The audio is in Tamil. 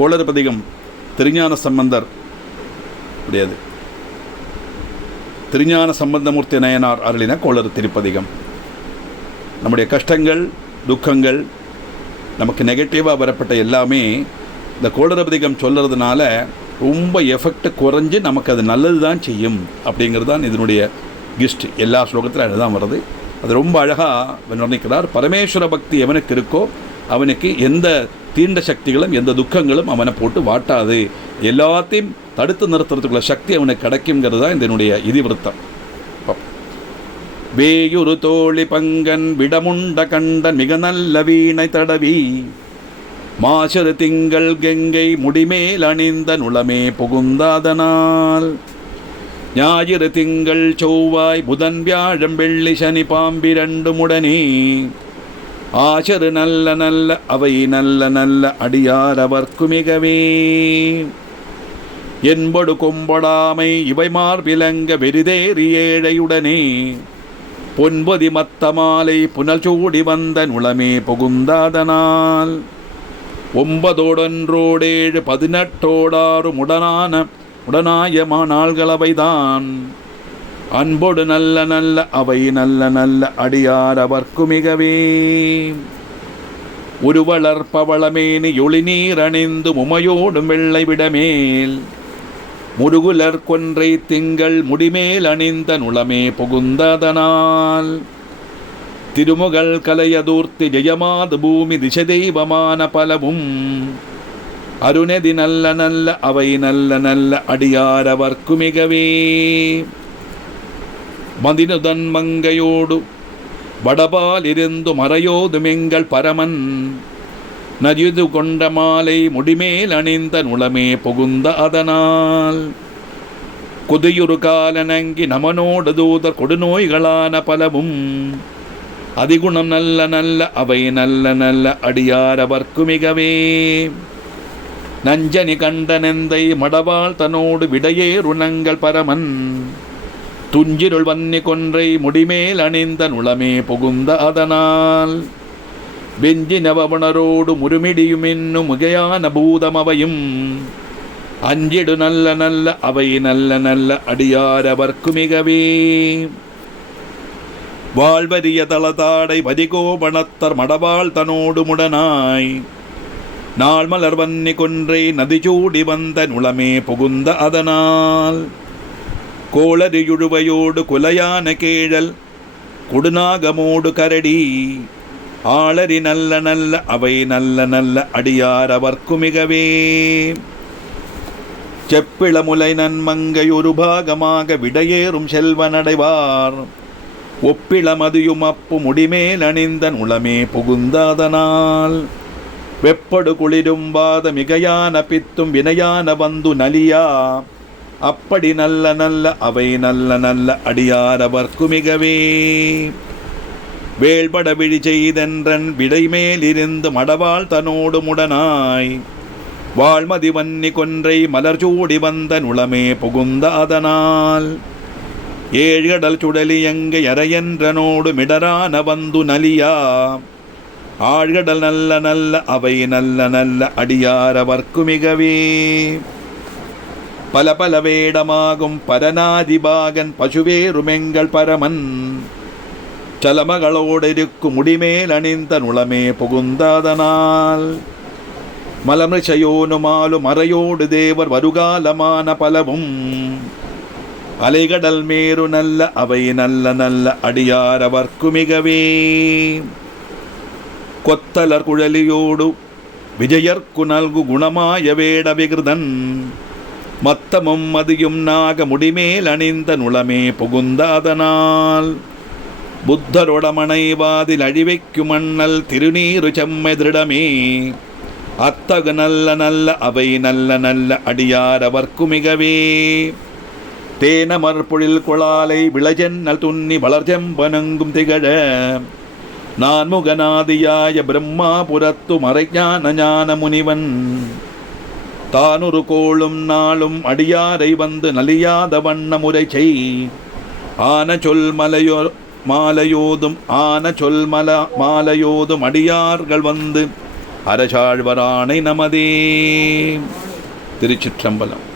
கோளறுபதிகம் திருஞான சம்பந்தர் கிடையாது, திருஞான சம்பந்தமூர்த்தி நயனார் அருளின கோளறு திருப்பதிகம். நம்முடைய கஷ்டங்கள், துக்கங்கள், நமக்கு நெகட்டிவாக வரப்பட்ட எல்லாமே இந்த கோளறுபதிகம் சொல்கிறதுனால ரொம்ப எஃபெக்ட் குறைஞ்சி நமக்கு அது நல்லது தான் செய்யும் அப்படிங்கிறது தான் இதனுடைய கிஸ்ட். எல்லா ஸ்லோகத்திலும் அதுதான் வருது. அது ரொம்ப அழகாக வர்ணிக்கிறார். பரமேஸ்வர பக்தி எவனுக்கு இருக்கோ அவனுக்கு எந்த தீண்ட சக்திகளும் எந்த துக்கங்களும் அவனை போட்டு வாட்டாது, எல்லாத்தையும் தடுத்து நிறுத்துறதுக்குள்ள சக்தி அவனுக்கு கிடைக்குங்கிறது தான் இதனுடைய இதிவிருத்தம். வேயுரு தோழி பங்கன் விடமுண்ட கண்டன் மிக நல்ல வீணை தடவி மாசரு திங்கள் கெங்கை முடிமேல் அணிந்த நுளமே புகுந்தாதனால் ஞாயிறு திங்கள் செவ்வாய் புதன் வியாழம் வெள்ளி சனி பாம்பிரண்டு முடனே ஆசரு நல்ல நல்ல அவை நல்ல நல்ல அடியார் அவர்க்கு மிகவே என்படு கொம்படாமை இவை மார்பிலங்க வெறிதேறி ஏழையுடனே பொன்பொதி மத்த மாலை புனல் சூடி வந்த நுளமே புகுந்தாதனால் 9 18 உடனாய நாள்களவைதான் அன்பொடு நல்ல நல்ல அவை நல்ல நல்ல அடியார் அவர்க்கு மிகவே உருவளர் பவளமேனி ஒளி நீர் அணிந்து உமையோடும் வெள்ளை விடமேல் முருகுலர் கொன்றை திங்கள் முடிமேல் அணிந்த நுளமே புகுந்ததனால் திருமுகள் கலையதூர்த்தி ஜெயமாது பூமி திசை தெய்வமான பலவும் அருணதி நல்ல நல்ல அவை நல்ல நல்ல அடியார் அவர்க்கு மிகவே மதினுதன் மங்கையோடு வடபால் இருந்து மறையோதும் எங்கள் பரமன் நரியுது கொண்ட மாலை முடிமேல் அணிந்த நுளமே புகுந்த அதனால் குதியுறு காலனங்கி நமனோடு தூதர் கொடுநோய்களான பலவும் அதிகுணம் நல்ல நல்ல அவை நல்ல நல்ல அடியார் அவர்க்கு மிகவே நஞ்சனி கண்டனெந்தை மடவாள் தன்னோடு விடையேறுணங்கள் பரமன் துஞ்சிருள் வன்னி கொன்றை முடிமேல் அணிந்த நுளமே புகுந்த அதனால் வெஞ்சி நவபுணரோடு முருமிடியும் இன்னும் மிகையான பூதமவையும் அஞ்சிடு நல்ல நல்ல அவை நல்ல நல்ல அடியார் அவர்க்கு மிகவே வாழ்வரிய தளதாடை வதிகோபணத்தர் மடவாள் தனோடு முடனாய் நாள் மலர் வன்னி கொன்றை நதிச்சூடி வந்த நுளமே புகுந்த அதனால் கோளரியுழுவையோடு குலையான கேழல் கொடுநாகமோடு கரடி ஆளரி நல்ல நல்ல அவை நல்ல நல்ல அடியார் அவர்க்கு மிகவே செப்பிளமுலை நன்மங்கை ஒரு பாகமாக விடையேறும் செல்வனடைவார் ஒப்பிளமதியும் அப்பு முடிமேல் அணிந்த நுளமே புகுந்ததனால் வெப்படு குளிரும் வாத மிகையான பித்தும் வினையான வந்து நலியா அப்படி நல்ல நல்ல அவை நல்ல நல்ல அடியார் அவர்க்கு மிகவே வேள்பட விழி செய்தென்றன் விடைமேலிருந்து மடவாள் தனோடு முடனாய் வாழ்மதி வன்னி கொன்றை மலர் சூடி வந்த நுளமே புகுந்த அதனால் ஏழ்கடல் சுடலி எங்கை அரையன்றனோடு மிடரான வந்து நலியா ஆழ்கடல் நல்ல நல்ல அவை நல்ல நல்ல அடியார் அவர்க்கு மிகவே பல பல வேடமாகும் பரநாதிபாகன் பசுவேறுமெங்கள் பரமன் சலமகளோடிருக்கும் முடிமேல் அணிந்த நுளமே புகுந்ததனால் மலமிசையோனுமாலு மறையோடு தேவர் வருகாலமான பலவும் அலைகடல் மேரு நல்ல அவை நல்ல நல்ல அடியார் அவர்க்கு மிகவே கொத்தலர் குழலியோடு விஜயர்க்கு நல்கு குணமாய வேட விகிருதன் மத்தமும் மதியும் நாக முடிமேல் அணிந்த நுளமே புகுந்ததனால் புத்தரொடமனைவாதில் அழிவைக்கும் மண்ணல் திருநீரு செம்மை திருடமே அத்தகு நல்ல நல்ல அவை நல்ல நல்ல அடியார் அவர்க்கு மிகவே தேனமர்பொழில் கொளாலை விளஜென்னல் துண்ணி வளர்ஜெம்பனங்கும் திகழ நான்முகநாதியாய பிரம்மாபுரத்து மறைஞான ஞான முனிவன் தானொரு கோளும் நாளும் அடியாரை வந்து நலியாத வண்ண முறை செய் ஆன சொல் மாலையோதும் மாலையோதும் அடியார்கள் வந்து அரசாழ்வரானை நமதே. திருச்சிற்றம்பலம்.